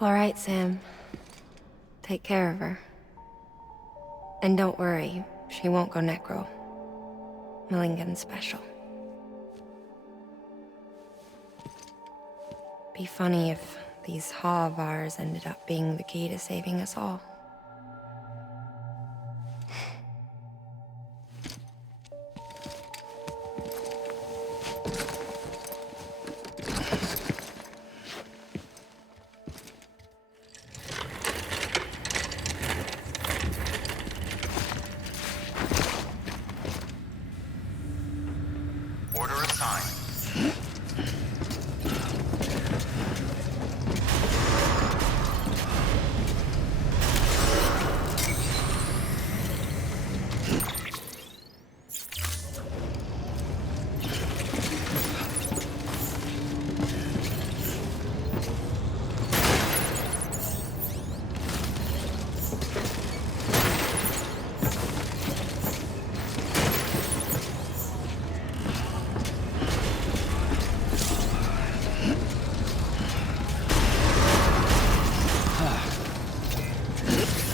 All right, Sam. Take care of her. And don't worry, she won't go necro. Millingan's special. Be funny if these Ha of ours ended up being the key to saving us all. Order assigned.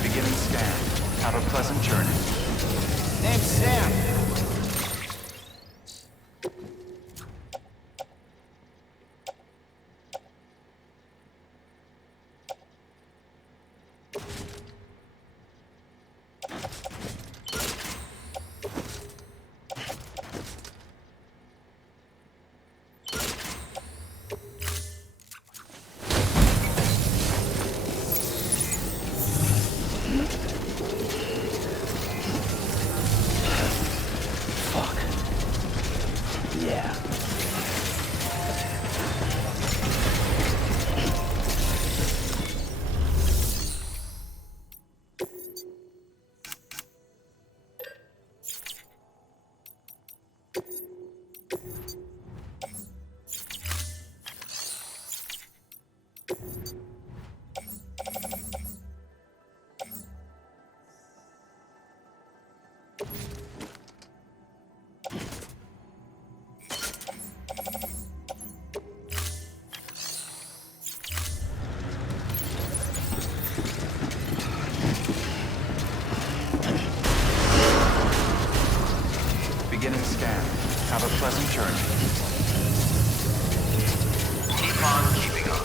Beginning scan. Have a pleasant journey. Name's Sam. Yeah. Beginning scan. Have a pleasant journey. Keep on keeping up.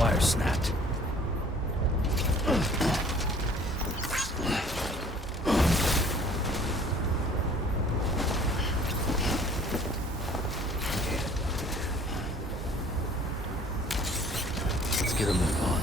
wire snapped. Let's get a move on.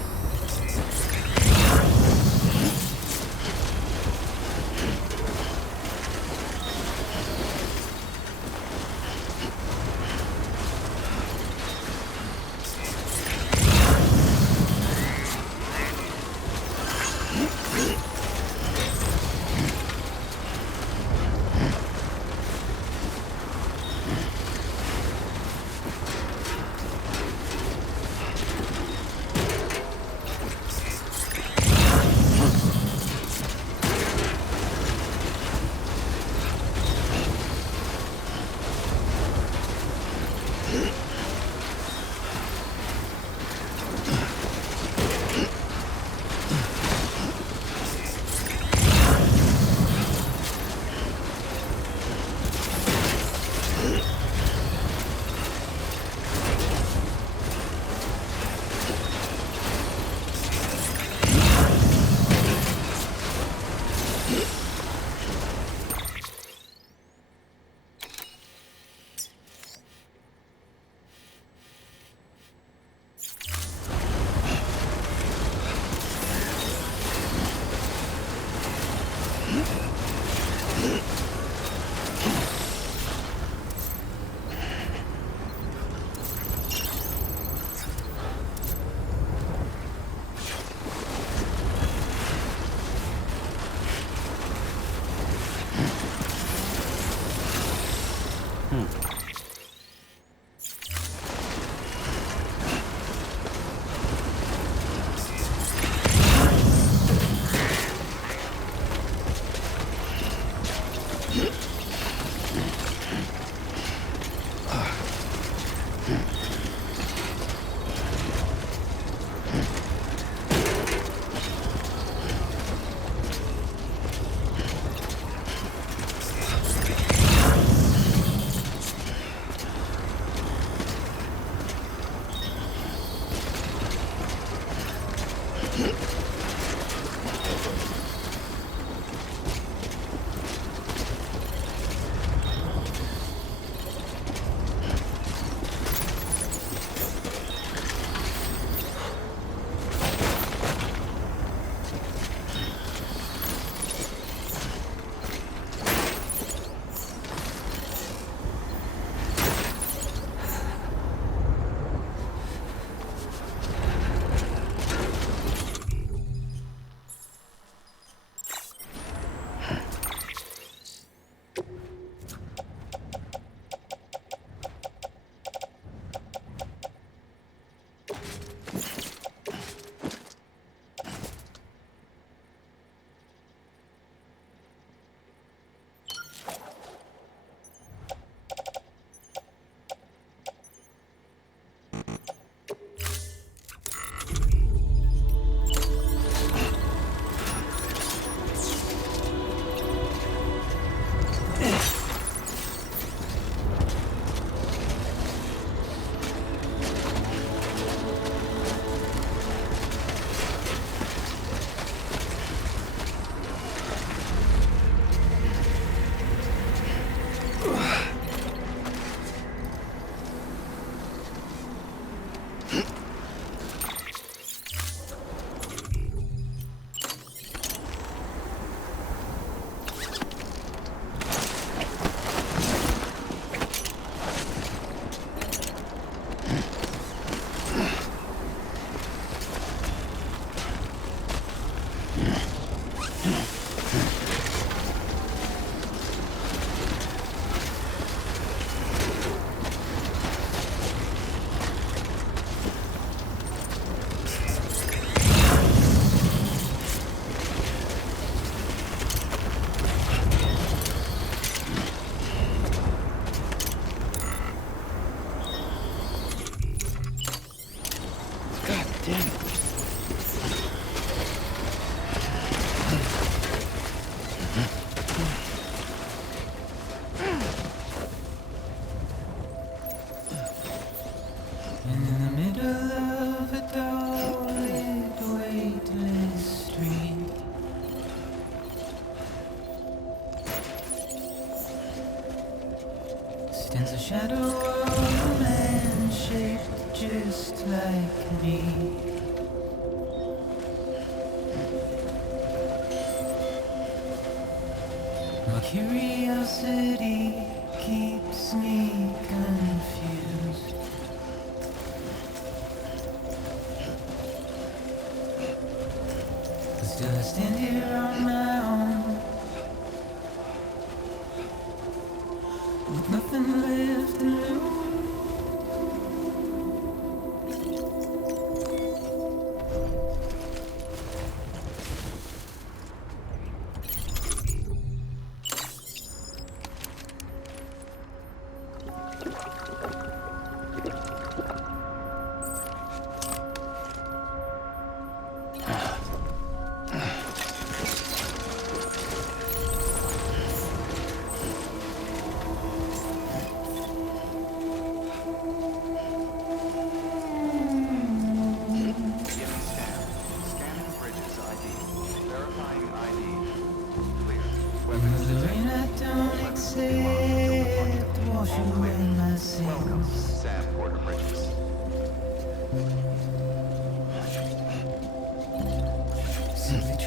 shadow of a man shaped just like me. My curiosity keeps me confused. But still I stand here on my own, with nothing left to lose.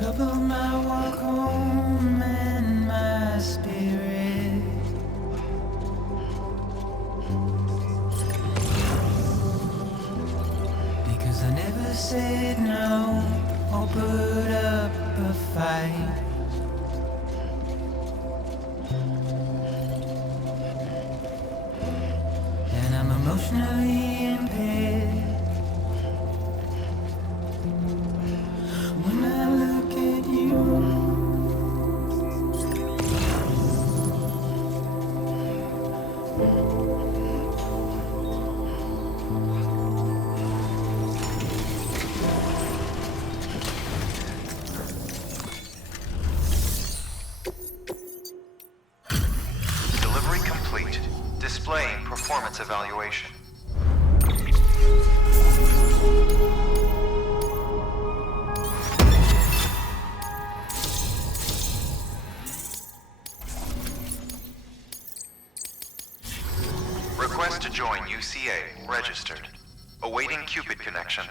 Trouble my walk home and my spirit. Because I never said no or put up a fight. And I'm emotionally impaired. When I look at you, Delivery complete. Displaying performance evaluation. Request to join UCA. Registered. Awaiting Cupid connection.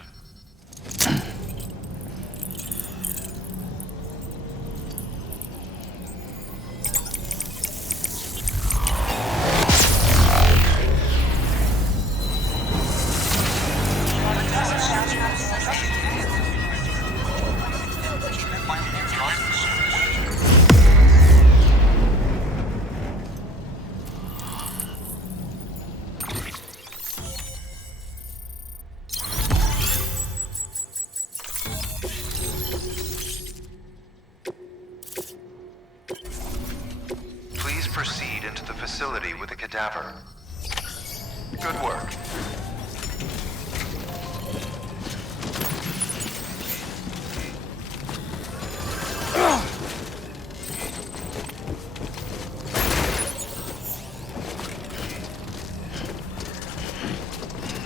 Please proceed into the facility with a cadaver. Good work.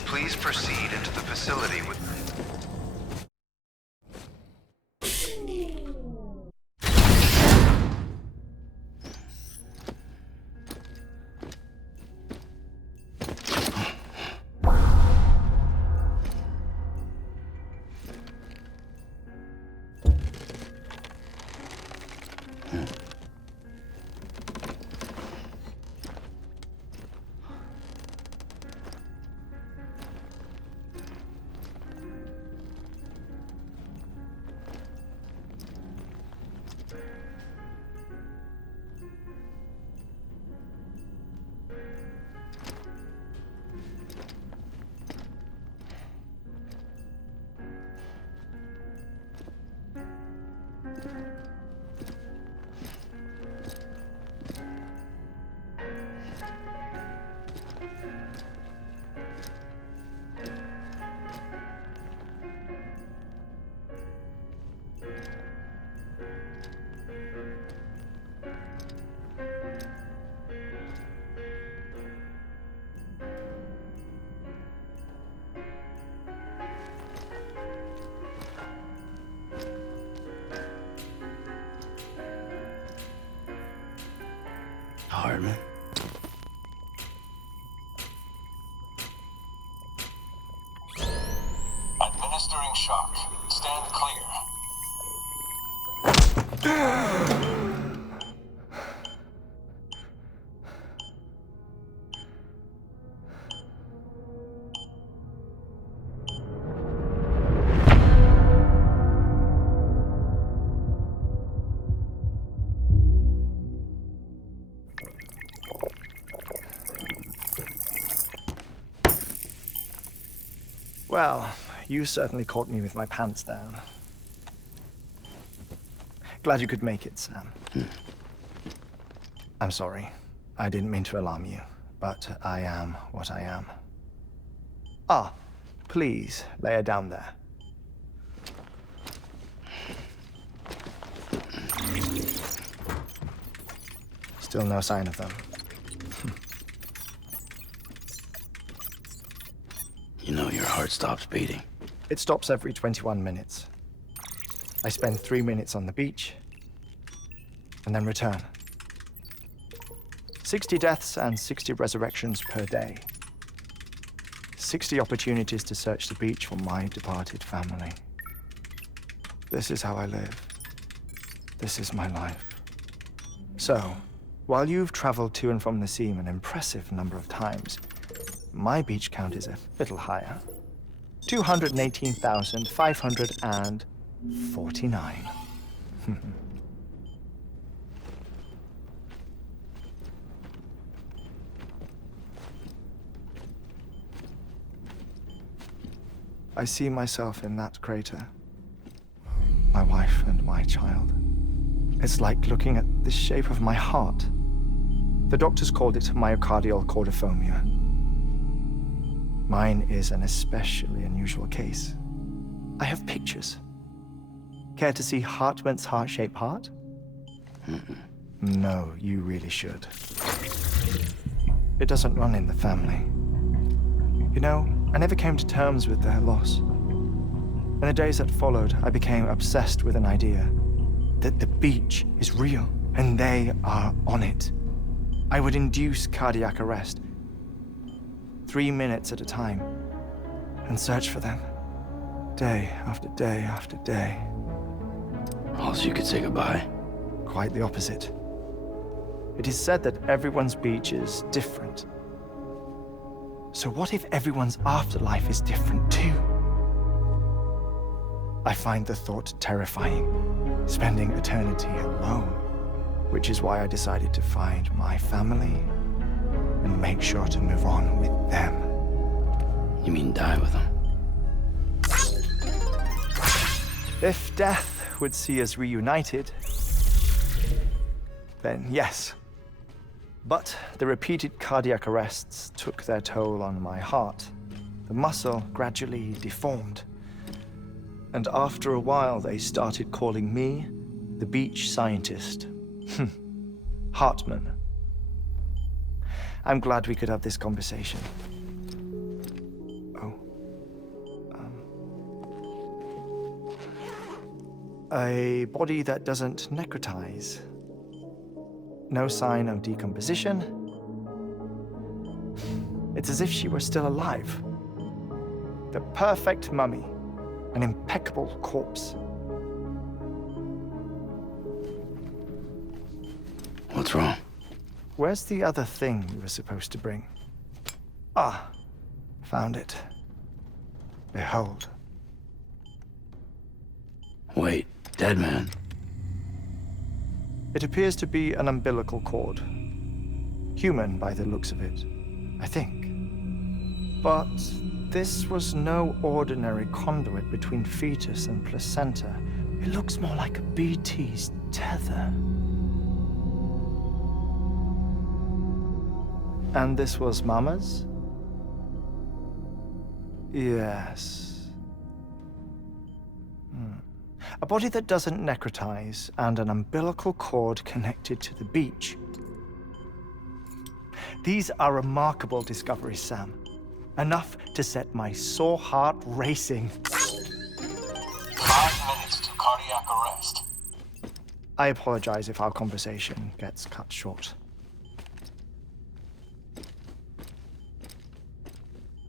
Please proceed into the facility with... Heartman. Well, you certainly caught me with my pants down. Glad you could make it, Sam. I'm sorry. I didn't mean to alarm you, but I am what I am. Ah, please, lay her down there. Still no sign of them. You know your heart stops beating. It stops every 21 minutes. I spend 3 minutes on the beach, and then return. 60 deaths and 60 resurrections per day. 60 opportunities to search the beach for my departed family. This is how I live. This is my life. So, while you've traveled to and from the seam an impressive number of times, my beach count is a little higher. 218,549. I see myself in that crater. My wife and my child. It's like looking at the shape of my heart. The doctors called it myocardial cordiformia. Mine is an especially unusual case. I have pictures. Care to see Hartman's heart-shaped heart? No, you really should. It doesn't run in the family. You know, I never came to terms with their loss. In the days that followed, I became obsessed with an idea that the beach is real and they are on it. I would induce cardiac arrest, 3 minutes at a time, and search for them, day after day after day. Also, you could say goodbye. Quite the opposite. It is said that everyone's beach is different. So what if everyone's afterlife is different too? I find the thought terrifying, spending eternity alone, which is why I decided to find my family and make sure to move on with them. You mean die with them? If death would see us reunited, then yes. But the repeated cardiac arrests took their toll on my heart. The muscle gradually deformed. And after a while, they started calling me the beach scientist. Hartman. I'm glad we could have this conversation. Oh. A body that doesn't necrotize. No sign of decomposition. It's as if she were still alive. The perfect mummy. An impeccable corpse. What's wrong? Where's the other thing you were supposed to bring? Ah, found it. Behold. Wait, dead man. It appears to be an umbilical cord. Human by the looks of it, I think. But this was no ordinary conduit between fetus and placenta. It looks more like a BT's tether. And this was Mama's? Yes. A body that doesn't necrotize and an umbilical cord connected to the beach. These are remarkable discoveries, Sam. Enough to set my sore heart racing. 5 minutes to cardiac arrest. I apologize if our conversation gets cut short.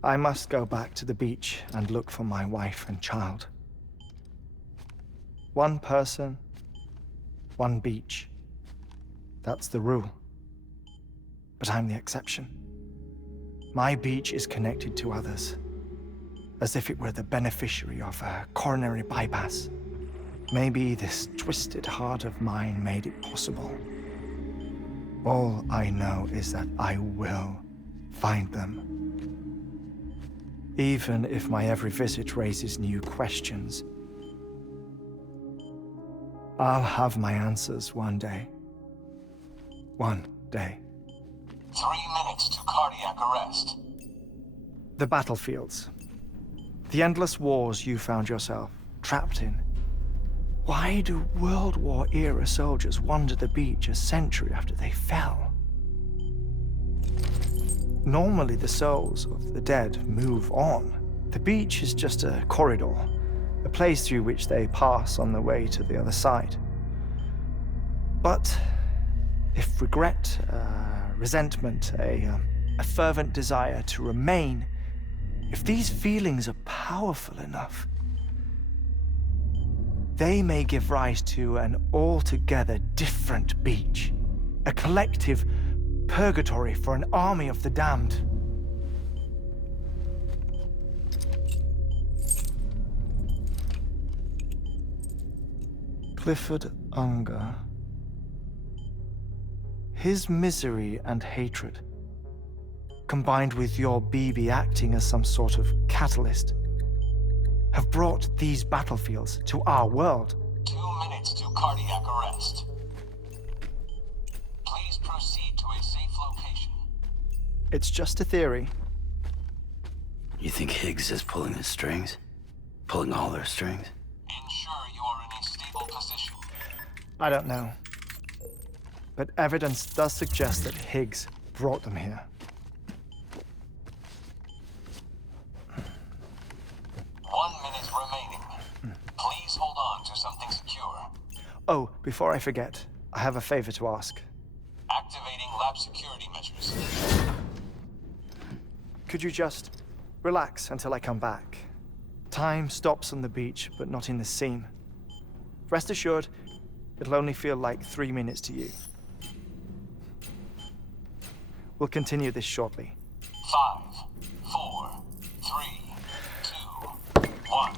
I must go back to the beach and look for my wife and child. One person one beach. That's the rule. But I'm the exception. My beach is connected to others, as if it were the beneficiary of a coronary bypass. Maybe this twisted heart of mine made it possible. All I know is that I will find them. Even if my every visit raises new questions, I'll have my answers one day. One day. 3 minutes to cardiac arrest. The battlefields. The endless wars you found yourself trapped in. Why do World War-era soldiers wander the beach a century after they fell? Normally, the souls of the dead move on. The beach is just a corridor, a place through which they pass on the way to the other side. But if regret, resentment, a fervent desire to remain, if these feelings are powerful enough, they may give rise to an altogether different beach, a collective purgatory for an army of the damned. Clifford Unger. His misery and hatred, combined with your BB acting as some sort of catalyst, have brought these battlefields to our world. 2 minutes to cardiac arrest. Please proceed to a safe location. It's just a theory. You think Higgs is pulling the strings? Pulling all their strings? Ensure you are in a stable position. I don't know. But evidence does suggest that Higgs brought them here. 1 minute remaining. Please hold on to something secure. Oh, before I forget, I have a favor to ask. Activating lab security measures. Could you just relax until I come back? Time stops on the beach, but not in the scene. Rest assured, it'll only feel like 3 minutes to you. We'll continue this shortly. 5, 4, 3, 2, 1.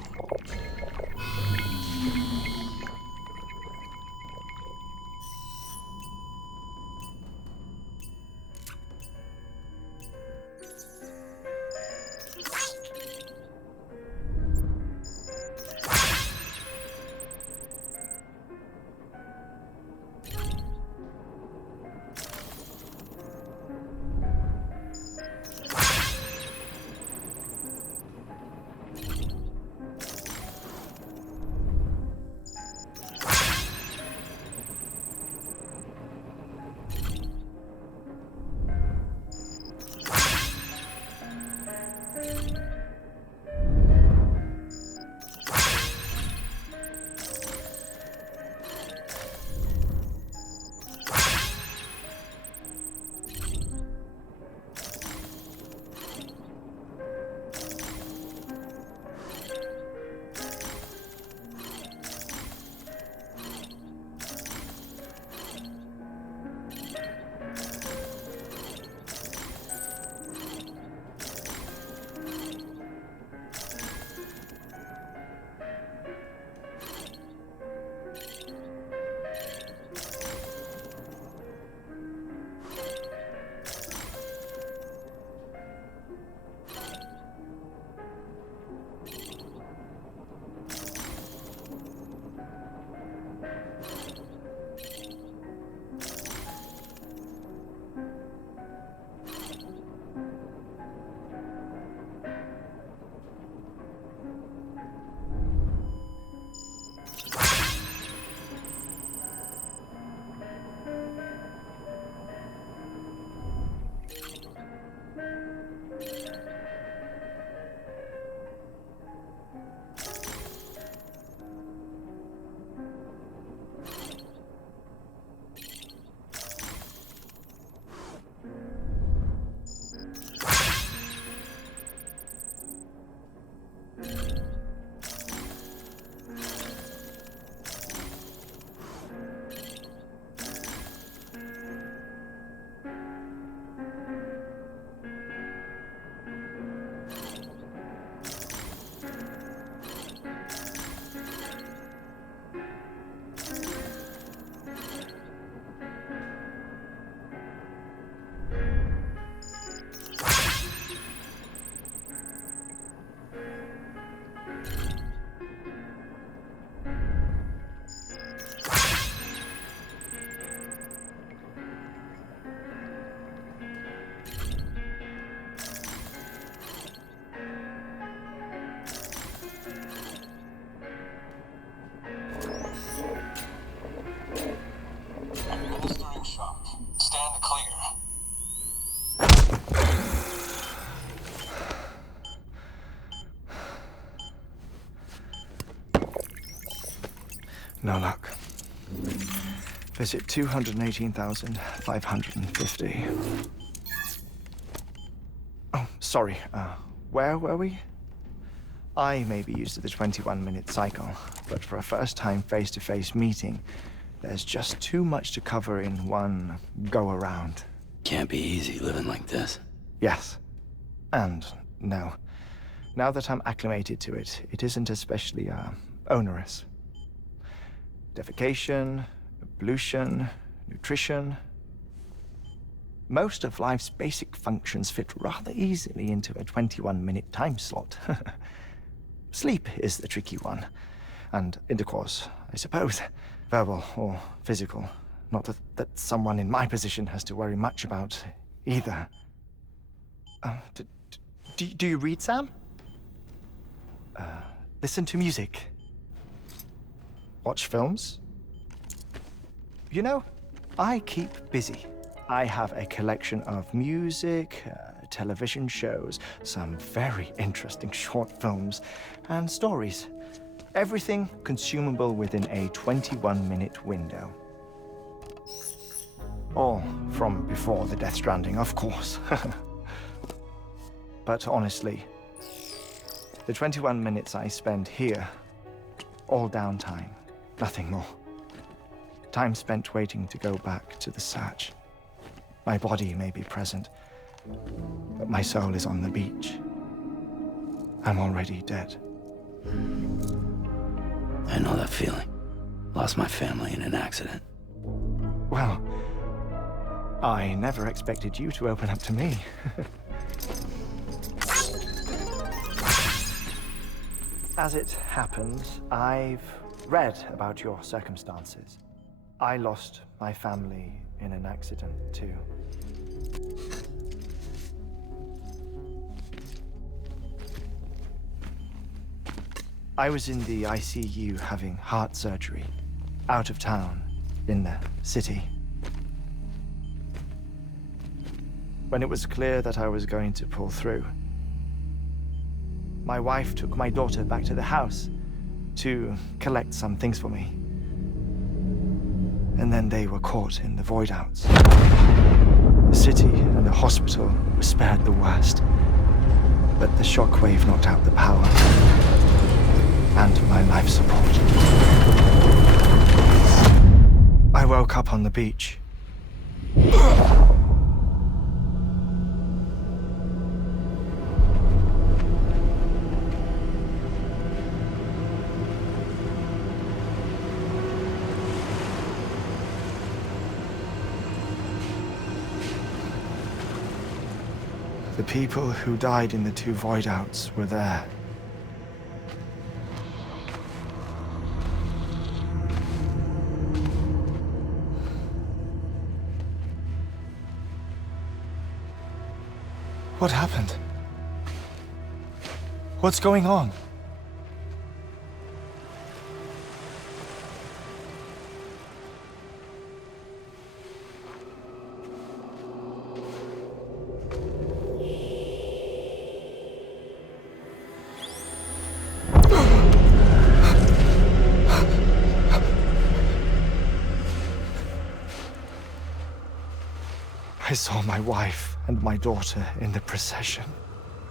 No luck. Visit 218,550. Oh, sorry. Where were we? I may be used to the 21-minute cycle, but for a first-time face-to-face meeting, there's just too much to cover in one go-around. Can't be easy living like this. Yes. And no. Now that I'm acclimated to it, it isn't especially, onerous. Defecation, ablution, nutrition. Most of life's basic functions fit rather easily into a 21-minute time slot. Sleep is the tricky one. And intercourse, I suppose. Verbal or physical. Not that someone in my position has to worry much about either. Do you read, Sam? Listen to music. Watch films. You know, I keep busy. I have a collection of music, television shows, some very interesting short films, and stories. Everything consumable within a 21-minute window. All from before the Death Stranding, of course. But honestly, the 21 minutes I spend here, all downtime, nothing more. Time spent waiting to go back to the search. My body may be present, but my soul is on the beach. I'm already dead. I know that feeling. Lost my family in an accident. Well, I never expected you to open up to me. As it happens, I've read about your circumstances. I lost my family in an accident, too. I was in the ICU having heart surgery, out of town, in the city. When it was clear that I was going to pull through, my wife took my daughter back to the house to collect some things for me. And then they were caught in the void-outs. The city and the hospital were spared the worst, but the shockwave knocked out the power and my life support. I woke up on the beach. The people who died in the two void-outs were there. What happened? What's going on? I saw my wife and my daughter in the procession.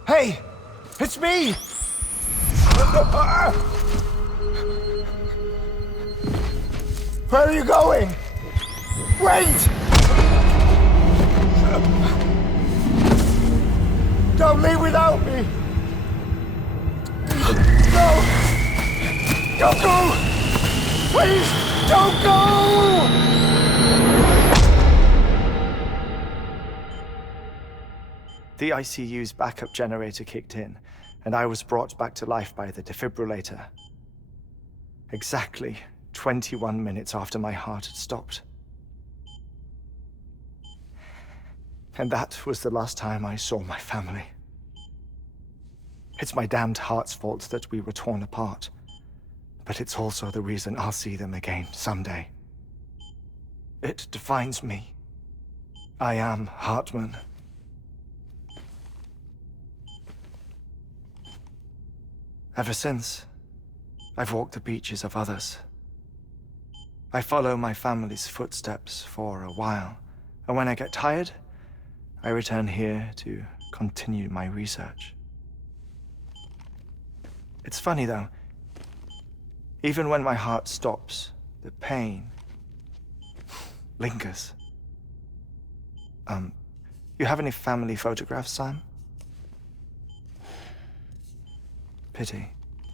Hey! It's me! Where are you going? Wait! Don't leave without me! No! Don't go! Please, don't go! The ICU's backup generator kicked in, and I was brought back to life by the defibrillator. Exactly 21 minutes after my heart had stopped. And that was the last time I saw my family. It's my damned heart's fault that we were torn apart, but it's also the reason I'll see them again someday. It defines me. I am Hartman. Ever since, I've walked the beaches of others, I follow my family's footsteps for a while, and when I get tired, I return here to continue my research. It's funny though, even when my heart stops, the pain lingers. You have any family photographs, Sam? Pity.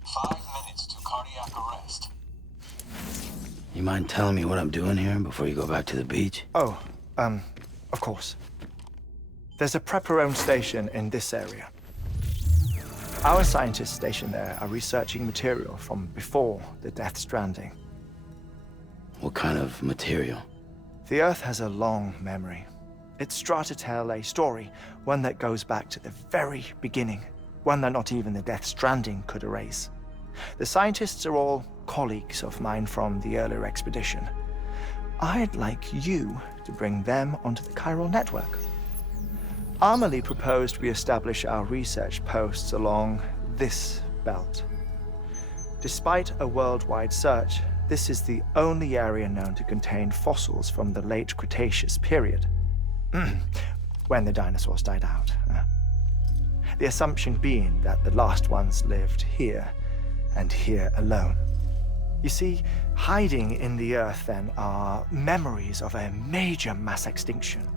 5 minutes to cardiac arrest. You mind telling me what I'm doing here before you go back to the beach? Oh, of course. There's a prepper-owned station in this area. Our scientists stationed there are researching material from before the Death Stranding. What kind of material? The Earth has a long memory. It's trying to tell a story, one that goes back to the very beginning, one that not even the Death Stranding could erase. The scientists are all colleagues of mine from the earlier expedition. I'd like you to bring them onto the chiral network. Amelie proposed we establish our research posts along this belt. Despite a worldwide search, this is the only area known to contain fossils from the late Cretaceous period, when the dinosaurs died out. The assumption being that the last ones lived here, and here alone. You see, hiding in the Earth then are memories of a major mass extinction.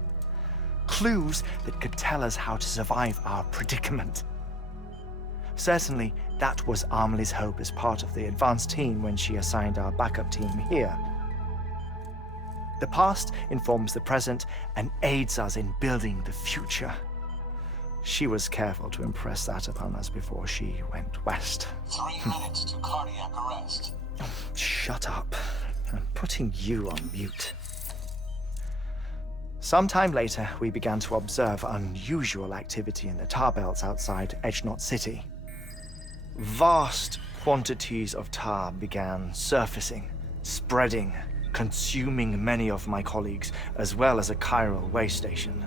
Clues that could tell us how to survive our predicament. Certainly, that was Amelie's hope as part of the advanced team when she assigned our backup team here. The past informs the present and aids us in building the future. She was careful to impress that upon us before she went west. 3 minutes to cardiac arrest. Shut up. I'm putting you on mute. Sometime later, we began to observe unusual activity in the tar belts outside Edgenot City. Vast quantities of tar began surfacing, spreading, consuming many of my colleagues, as well as a chiral way station.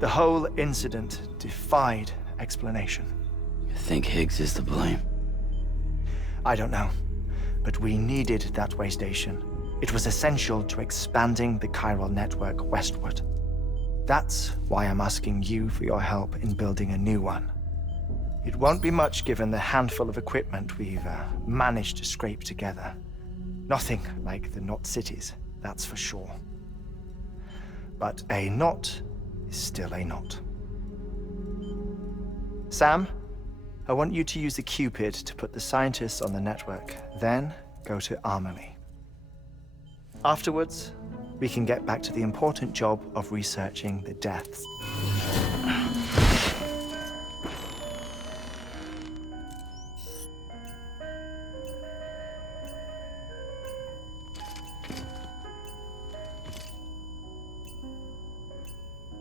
The whole incident defied explanation. You think Higgs is to blame? I don't know, but we needed that way station. It was essential to expanding the chiral network westward. That's why I'm asking you for your help in building a new one. It won't be much given the handful of equipment we've managed to scrape together. Nothing like the knot cities, that's for sure. But a knot is still a knot. Sam, I want you to use the Cupid to put the scientists on the network, then go to Amelie. Afterwards, we can get back to the important job of researching the deaths.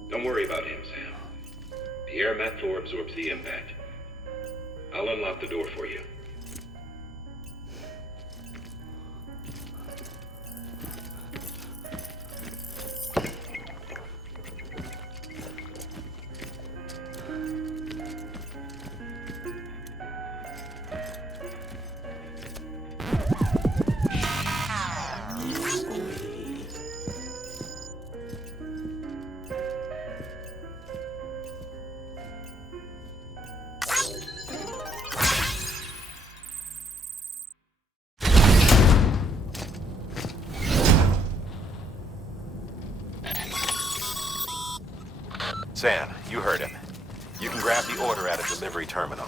Don't worry about him, Sam. The air mat floor absorbs the impact. I'll unlock the door for you. Sam, you heard him. You can grab the order at a delivery terminal.